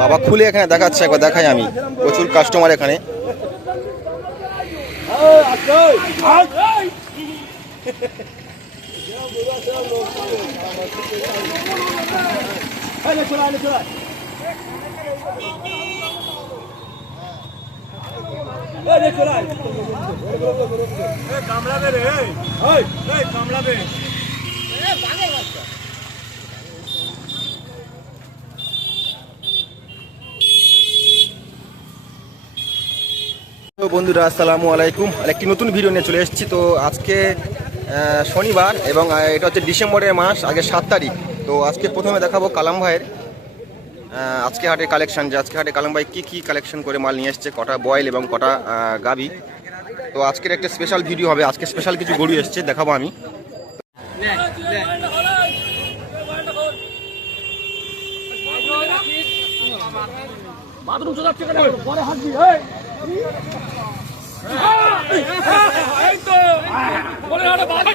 বাবা খুলে এখানে দেখাচ্ছে একবার দেখাই আমি। প্রচুর কাস্টমার এখানে। কামড়াবে রে কামড়াবে। তো বন্ধুরা, আসসালামু আলাইকুম। আর একটি নতুন ভিডিও নিয়ে চলে এসেছি। তো আজকে শনিবার এবং এটা হচ্ছে ডিসেম্বরের মাস আগে সাত তারিখ। তো আজকে প্রথমে দেখাবো কালাম ভাইয়ের আজকে হাটে কালেকশন যে আজকে হাটে কালাম ভাই কী কী কালেকশন করে মাল নিয়ে এসছে, কটা বয়েল এবং কটা গাবি তো আজকের একটা স্পেশাল ভিডিও হবে, আজকে স্পেশাল কিছু গরু এসছে, দেখাবো আমি। বাথরুম চলাচ্ছে কেন পরে হাঁটবি এই তো পরে হাঁটা বাথরুম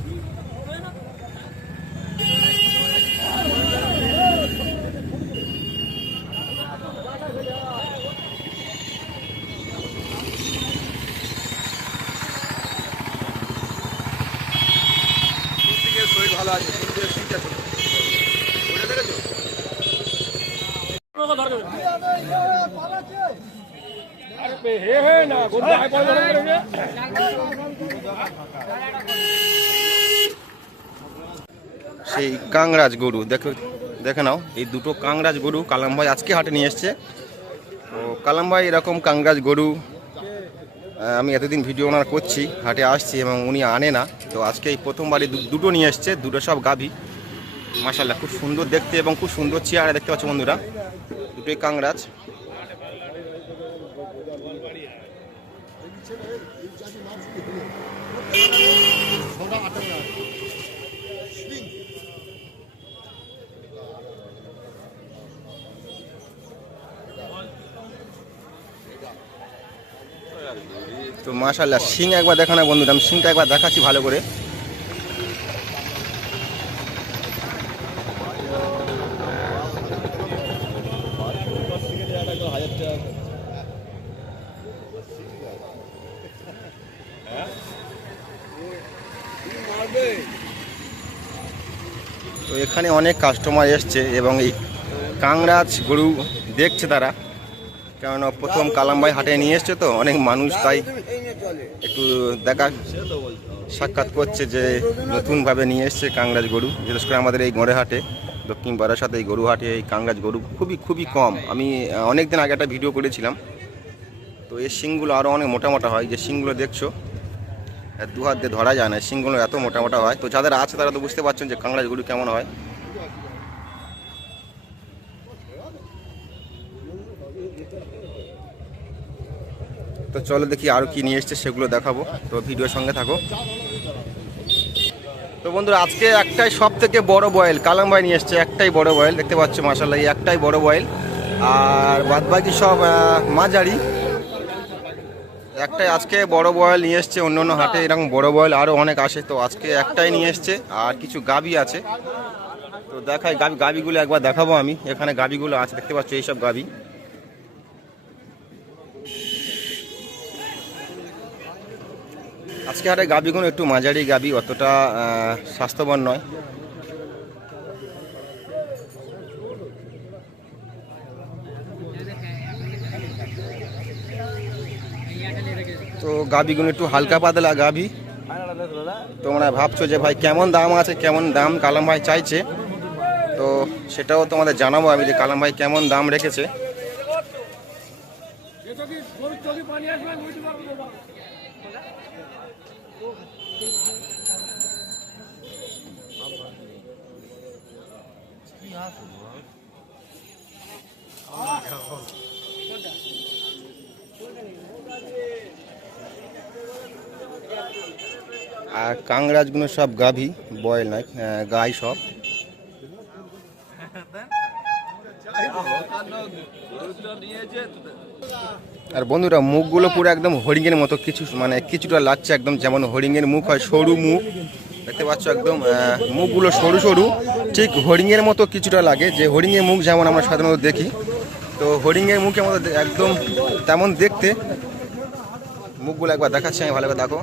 সেই কাংরাজ গরু, দেখো, দেখে নাও, এই দুটো কাংরাজ গরু কালাম ভাই আজকে হাটে নিয়ে এসছে। তো কালাম ভাই এরকম কাংরাজ গরু আমি এতদিন ভিডিও ওনার করছি, হাটে আসছি এবং উনি আনে না। তো আজকে এই প্রথমবারই দুটো নিয়ে এসছে, দুটো সব গাভী। মাসাল্লাহ খুব সুন্দর দেখতে এবং খুব সুন্দর চেয়ারে দেখতে পাচ্ছ বন্ধুরা। দুটোই কাংরাজ। তো মাশাল্লাহ সিং একবার দেখা না বন্ধুরা, আমি সিংটা একবার দেখাচ্ছি ভালো করে। তো এখানে অনেক কাস্টমার এসছে এবং এই কাংরাজ গরু দেখছে তারা। কেননা প্রথম কালামবাই হাটে নিয়ে এসছে তো, অনেক মানুষ তাই একটু দেখা সাক্ষাৎ করছে যে নতুনভাবে নিয়ে এসছে কাংরাজ গরু, বিশেষ করে আমাদের এই গড়ে হাটে, দক্ষিণ বারাসাতে এই গরু হাটে এই কাংরাজ গরু খুবই খুবই কম। আমি অনেক দিন আগে একটা ভিডিও করেছিলাম। তো এই শিংগুলো আরও অনেক মোটা মোটা হয়, যে শিংগুলো দেখছ দু হাত দিয়ে ধরা যায় না শিংগুলো এত মোটা মোটা হয়। তো যাদের আছে তারা তো বুঝতে পারছেন যে কাংরাজ গরু কেমন হয়। তো চলো দেখি আরও কি নিয়ে এসছে, সেগুলো দেখাবো। তো ভিডিওর সঙ্গে থাকো। তো বন্ধুরা, আজকে একটাই সব থেকে বড় বয়েল, কালাম ভাই নিয়ে এসছে একটাই বড় বয়েল, দেখতে পাচ্ছ মাসাল্লাহ একটাই বড় বয়েল। আর বাদ বাকি সব মাঝারি। একটাই আজকে বড় বয়েল নিয়ে এসছে, অন্য অন্য হাটে এরকম বড় বয়েল আরও অনেক আসে, তো আজকে একটাই নিয়ে এসছে, আর কিছু গাবি আছে। তো দেখাই, গাবি, গাবিগুলো একবার দেখাবো আমি, এখানে গাবিগুলো আছে, দেখতে পাচ্ছ, এইসব গাবি। আজকে হাটে গাবিগুলো একটু মাঝারি গাবি, অতটা স্বাস্থ্যবান নয়। তো গাবিগুলো একটু হালকা পাতলা গাবি। তোমরা ভাবছ যে ভাই কেমন দাম আছে, কেমন দাম কালাম ভাই চাইছে? তো সেটাও তোমাদের জানাব আমি যে কালাম ভাই কেমন দাম রেখেছে এটা কি গরুর চোখে পানি আসবে বুঝতে পারব না আর কাংরাজগুলো সব গাভী, বয়েল নয় গাই সব। আর বন্ধুরা, মুখগুলো পুরো একদম হরিণের মতো, কিছু মানে কিছুটা লাগছে একদম, যেমন হরিণের মুখ হয় সরু মুখ। দেখতে পাচ্ছ একদম মুখগুলো সরু সরু। ঠিক হরিণের মতো কিছুটা লাগে, যে হরিণের মুখ যেমন আমরা সাধারণত দেখি, তো হরিণের মুখের মতো একদম তেমন দেখতে। মুখগুলো একবার দেখাচ্ছি, আমি ভালো করে দেখো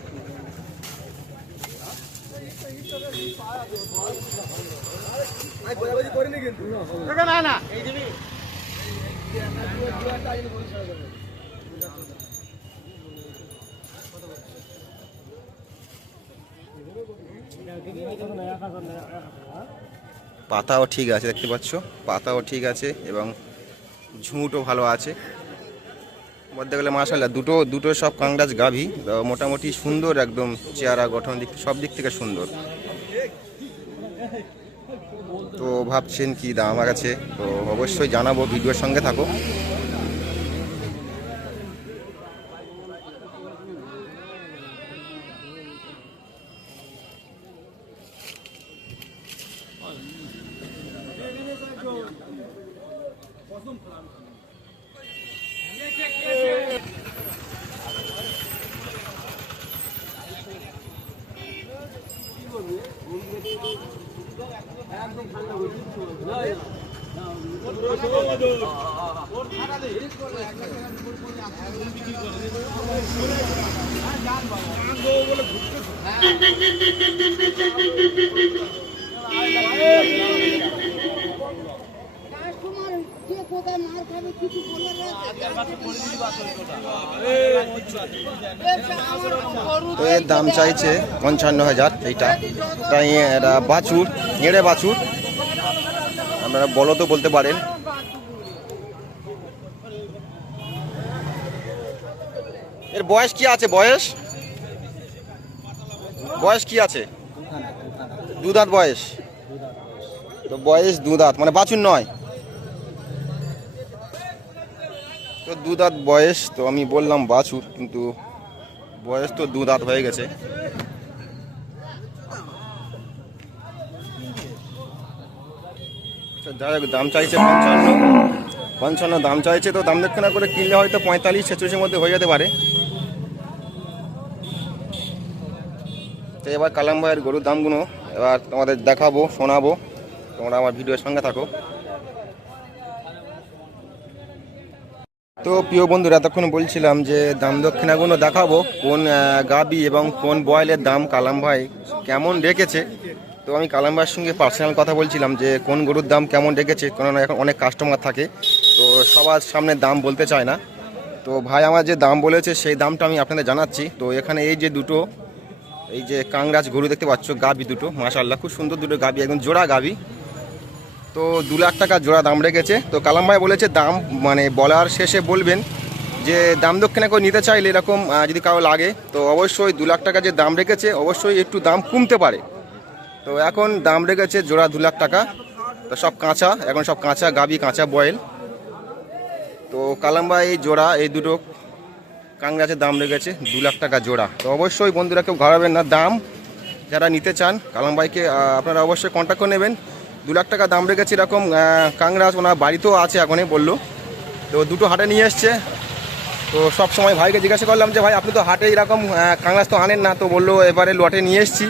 পাতাও ঠিক আছে, দেখতে পাচ্ছ? পাতাও ঠিক আছে এবং ঝুঁটও ভালো আছে। বলতে গেলে মাসাল্লাহ দুটো দুটো সব কাংরাজ গাভী মোটামুটি সুন্দর একদম চেহারা গঠন দিক, সব দিক থেকে সুন্দর। তো ভাবছেন কি দাম আমার কাছে? তো অবশ্যই জানাব, ভিডিওর সঙ্গে থাকো। কোথায় মার খাবে কিছু বলে। এর দাম চাইছে পঞ্চান্ন হাজার এইটা। তাই এটা বাছুর, এড়ে বাছুর। আপনারা বলো তো বলতে পারেন। এর বয়স কি আছে, বয়স? বয়স কি আছে? দু দাঁত বয়স। তো বয়স দু দাঁত মানে বাছুর নয়। তো দু দাঁত বয়স, তো আমি বললাম বাছুর, কিন্তু বয়স তো দু দাঁত হয়ে গেছে। যাই হোক, দাম চাইছে পঞ্চান্ন। পঞ্চান্ন দাম চাইছে, তো দাম দক্ষিণা করে কিনলে হয়তো পঁয়তাল্লিশ, ছেচল্লিশের মধ্যে হয়ে যেতে পারে। তো এবার কালাম ভাইয়ের গরুর দামগুলো এবার তোমাদের দেখাবো, শোনাবো। তোমরা আমার ভিডিওর সঙ্গে থাকো। তো প্রিয় বন্ধুরা, এতক্ষণ বলছিলাম যে দাম দক্ষিণাগুলো দেখাবো, কোন গাবি এবং কোন বয়েলের দাম কালাম ভাই কেমন রেখেছে। তো আমি কালাম ভাইয়ের সঙ্গে পার্সোনাল কথা বলছিলাম যে কোন গরুর দাম কেমন রেখেছে, কেননা এখন অনেক কাস্টমার থাকে, তো সবার সামনে দাম বলতে চায় না। তো ভাই আমার যে দাম বলেছে, সেই দামটা আমি আপনাদের জানাচ্ছি। তো এখানে এই যে দুটো, এই যে কাংরাজ গরু দেখতে পাচ্ছ, গাবি দুটো মাশাল্লাহ খুব সুন্দর দুটো গাবি, একদম জোড়া গাবি। তো দু লাখ টাকা জোড়া দাম রেখেছে। তো কালাম ভাই বলেছে, দাম মানে বলার শেষে বলবেন যে, দাম দক্ষিণা করে নিতে চাইলে এরকম যদি কারও লাগে, তো অবশ্যই দু লাখ টাকা যে দাম রেখেছে, অবশ্যই একটু দাম কমতে পারে। তো এখন দাম রেখেছে জোড়া দু লাখ টাকা। তো সব কাঁচা, এখন সব কাঁচা গাবি, কাঁচা বয়েল। তো কালাম ভাই, এই জোড়া, এই দুটো কাংরাজের দাম রেখেছে দু লাখ টাকা জোড়া। তো অবশ্যই বন্ধুরা কেউ ঘরাবেন না, দাম যারা নিতে চান, কালাম ভাইকে আপনারা অবশ্যই কন্ট্যাক্ট করে নেবেন। দু লাখ টাকা দাম রেখেছে এরকম কাংরাজ ওনার বাড়িতেও আছে এখনই বলল। তো দুটো হাটে নিয়ে এসছে। তো সব সময় ভাইকে জিজ্ঞাসা করলাম যে, ভাই, আপনি তো হাটে এরকম কাংরাজ তো আনেন না। তো বলল, এবারে লটে নিয়ে এসছি।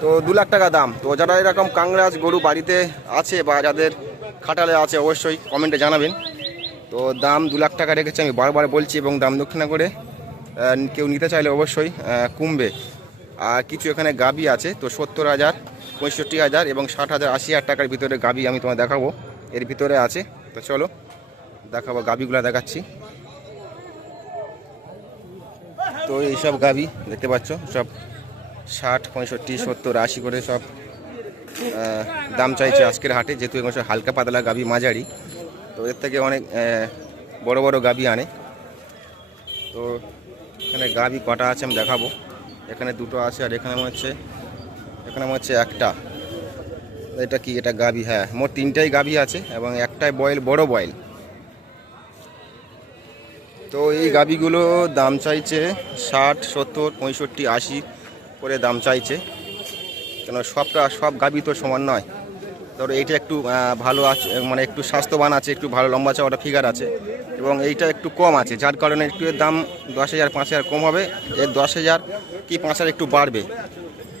তো দু লাখ টাকা দাম। তো যারা এরকম কাংরাজ গরু বাড়িতে আছে বা যাদের খাটালে আছে, অবশ্যই কমেন্টে জানাবেন। তো দাম দু লাখ টাকা রেখেছে, আমি বারবার বলছি এবং দাম দক্ষিণা করে কেউ নিতে চাইলে অবশ্যই কমবে। আর কিছু এখানে গাবি আছে, তো সত্তর হাজার পঁয়ষট্টি হাজার এবং ষাট হাজার, আশি হাজার টাকার ভিতরে গাবি আমি তোমায় দেখাবো। এর ভিতরে আছে। তো চলো, দেখাবো গাবিগুলো দেখাচ্ছি। তো এইসব গাবি, দেখতে পাচ্ছ? সব ষাট, পঁয়ষট্টি, সত্তর, আশি করে সব দাম চাইছে আজকের হাটে, যেহেতু এগুলো সব হালকা পাতলা গাবি, মাঝারি। তো এর থেকে অনেক বড় বড় গাবি আনে। তো এখানে গাবি কটা আছে আমি দেখাবো। এখানে দুটো আছে আর এখানে মনে হচ্ছে এখানে মনে হচ্ছে একটা। এটা কি? এটা গাবি হ্যাঁ। মোট তিনটাই গাবি আছে এবং একটাই বয়েল, বড় বয়েল। তো এই গাবিগুলো দাম চাইছে ষাট, সত্তর, পঁয়ষট্টি, আশি করে দাম চাইছে। কেন সবটা, সব গাবি তো সমান নয়। ধরো এইটা একটু ভালো আছে মানে একটু স্বাস্থ্যবান আছে, একটু ভালো লম্বা চওড়া ফিগার আছে এবং এইটা একটু কম আছে, যার কারণে একটু এর দাম দশ হাজার, পাঁচ হাজার কম হবে। এর দশ হাজার কি পাঁচ হাজার একটু বাড়বে।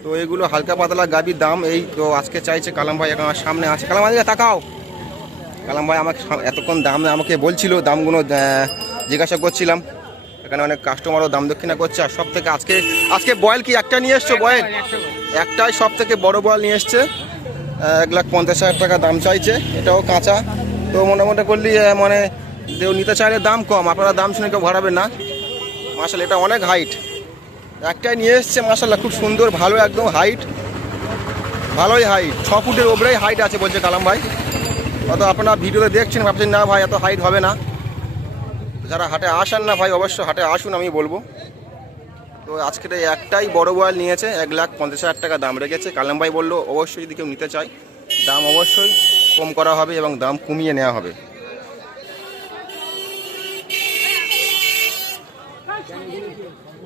তো এগুলো হালকা পাতলা গাবির দাম, এই তো আজকে চাইছে কালাম ভাই আমার সামনে আছে। কালাম ভাই, তাকাও। কালাম ভাই আমাকে এতক্ষণ দাম আমাকে বলছিল, দামগুলো জিজ্ঞাসা করছিলাম। এখানে অনেক কাস্টমারও দাম দক্ষিণা করছে, আর সব থেকে আজকে আজকে বয়েল কি একটা নিয়ে এসছো বয়েল একটাই সব থেকে বড় বয়েল নিয়ে এসছে। এক লাখ পঞ্চাশ হাজার টাকা দাম চাইছে, এটাও কাঁচা। তো মোটামুটি করলি মানে কেউ নিতে চাইলে দাম কম, আপনারা দাম শুনে কেউ ভাড়াবেন না। মাসাল এটা অনেক হাইট একটাই নিয়ে এসছে মাসাল্লাহ খুব সুন্দর, ভালো, একদম হাইট ভালোই হাইট ছ ফুটের ওপরেই হাইট আছে বলছে কালাম ভাই। অত আপনারা ভিডিওতে দেখছেন, ভাবছেন, না ভাই, এত হাইট হবে না। যারা হাটে আসেন না ভাই, অবশ্য হাটে আসুন, আমি বলব। তো আজকের এই একটাই বড় বয়াল নিয়েছে, এক লাখ পঞ্চাশ হাজার টাকা দাম রেখেছে। কালাম ভাই বলল, অবশ্যই যদি কেউ নিতে চায়, দাম অবশ্যই কম করা হবে এবং দাম কমিয়ে নেওয়া হবে।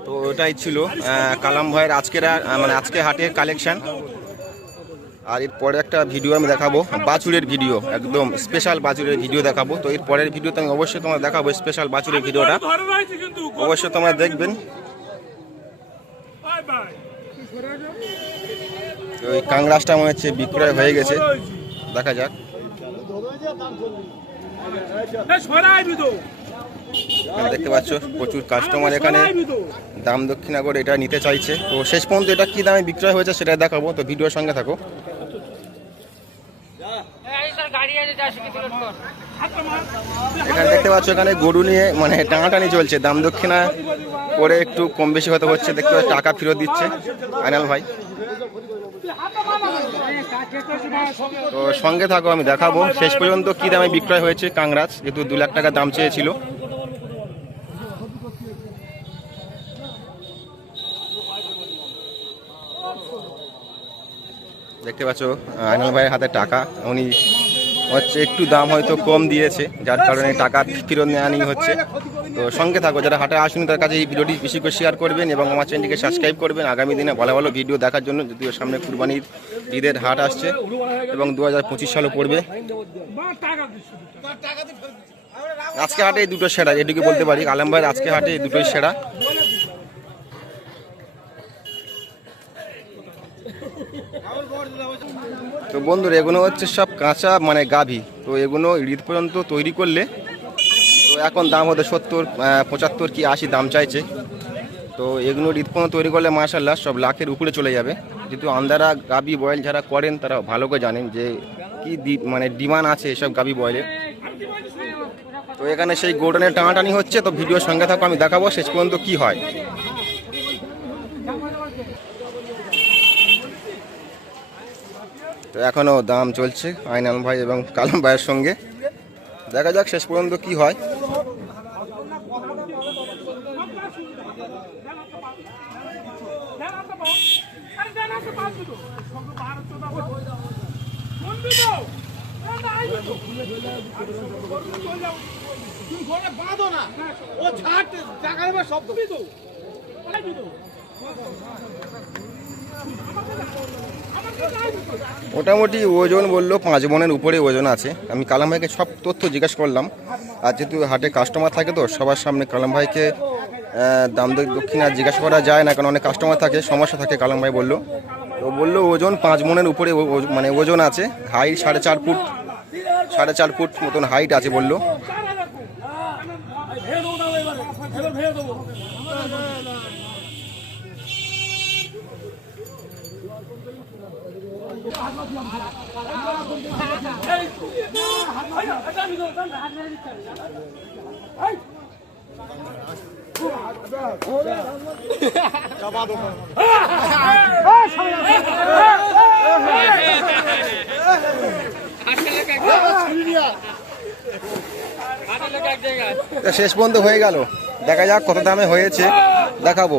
তো ওটাই ছিল কালাম ভাইয়ের আজকের মানে আজকে হাটের কালেকশান আর এর পরে একটা ভিডিও আমি দেখাবো, বাছুরের ভিডিও একদম স্পেশাল বাছুরের ভিডিও দেখাবো। তো এর পরের ভিডিওতে আমি অবশ্যই তোমরা দেখাবো স্পেশাল বাছুরের ভিডিওটা অবশ্যই তোমরা দেখবেন। ওই কাংরাসটা মনে হচ্ছে বিক্রয় হয়ে গেছে। দেখা যাক। দেখতে পাচ্ছ প্রচুর কাস্টমার এখানে। দাম দক্ষিণা করে এটা নিতে চাইছে। তো শেষ পর্যন্ত এটা কি দামে বিক্রয় হয়েছে সেটা দেখাবো। তো ভিডিওর সঙ্গে থাকো। এখানে দেখতে পাচ্ছ এখানে গরু নিয়ে মানে টানাটানি চলছে। দাম দক্ষিণা করে একটু কম বেশি হতে হচ্ছে। দেখতে পাচ্ছ টাকা ফেরত দিচ্ছে আইনাল ভাই। তো সঙ্গে থাকো, আমি দেখাবো। শেষ পর্যন্ত কি দামে বিক্রয় হয়েছে কাংরাজ, যেহেতু দু লাখ টাকা দাম চেয়েছিল। দেখতে পাচ্ছ, আইনাল ভাইয়ের হাতে টাকা। উনি হচ্ছে একটু দাম হয়তো কম দিয়েছে, যার কারণে টাকা ফেরত নেওয়া নিয়ে হচ্ছে। তো সঙ্গে থাকো, যারা হাটে আসুন, তার কাছে এই ভিডিওটি বেশি করে শেয়ার করবেন এবং আমার চ্যানেলটিকে সাবস্ক্রাইব করবেন। আগামী দিনে ভালো ভালো ভিডিও দেখার জন্য যদিও সামনে কুরবানির ঈদের হাট আসছে এবং দু হাজার পঁচিশ সালও পড়বে। আজকে হাটে এই দুটো সেরা এটুকু বলতে পারি আলম ভাইয়ের আজকে হাটে দুটোই সেরা। তো বন্ধুরা, এগুলো হচ্ছে সব কাঁচা মানে গাভী। তো এগুলো ঈদ পর্যন্ত তৈরি করলে, তো এখন দাম হতে সত্তর পঁচাত্তর কি আশি দাম চাইছে। তো এগুলো ঈদ পর্যন্ত তৈরি করলে মাসাল্লাহ সব লাখের উপরে চলে যাবে। যেহেতু আন্দারা গাবি বয়েল যারা করেন, তারা ভালো করে জানেন যে কি মানে ডিমান্ড আছে এসব গাবি বয়েলের। তো এখানে সেই গোডানের টানাটানি হচ্ছে, তো ভিডিওর সঙ্গে থাকো, আমি দেখাবো শেষ পর্যন্ত কি হয়। তো এখনও দাম চলছে আইনাল ভাই এবং কালাম ভাইয়ের সঙ্গে। দেখা যাক শেষ পর্যন্ত কি হয়। ও ছাড় টাকা নেবে সব তো মোটামুটি ওজন বলল পাঁচ মনের উপরে ওজন আছে। আমি কালাম ভাইকে সব তথ্য জিজ্ঞাসা করলাম। আর যেহেতু হাটে কাস্টমার থাকে তো, সবার সামনে কালাম ভাইকে দাম দক্ষিণা জিজ্ঞাসা করা যায় না, কারণ অনেক কাস্টমার থাকে, সমস্যা থাকে কালাম ভাই বলল। তো বলল ওজন পাঁচ মনের উপরে মানে ওজন আছে হাইট সাড়ে চার ফুট, সাড়ে চার ফুট মতন হাইট আছে বলল। শেষ পর্যন্ত হয়ে গেল। দেখা যাক কত দামে হয়েছে। দেখাবো।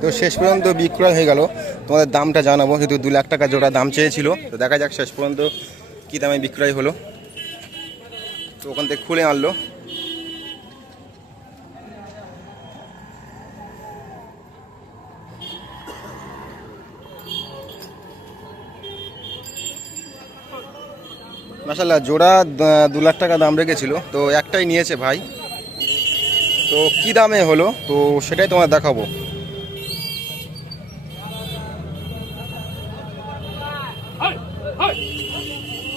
তো শেষ পর্যন্ত বিক্রয় হয়ে গেল। তোমাদের দামটা জানাব যেহেতু দু লাখ টাকা জোড়া দাম চেয়েছিল। তো দেখা যাক শেষ পর্যন্ত কী দামে বিক্রয় হলো। তো ওখান থেকে খুলে আনলো। মাসাল্লাহ জোড়া দু লাখ টাকা দাম রেখেছিল। তো একটাই নিয়েছে ভাই। তো কি দামে হলো? তো সেটাই তোমার দেখাবো। は。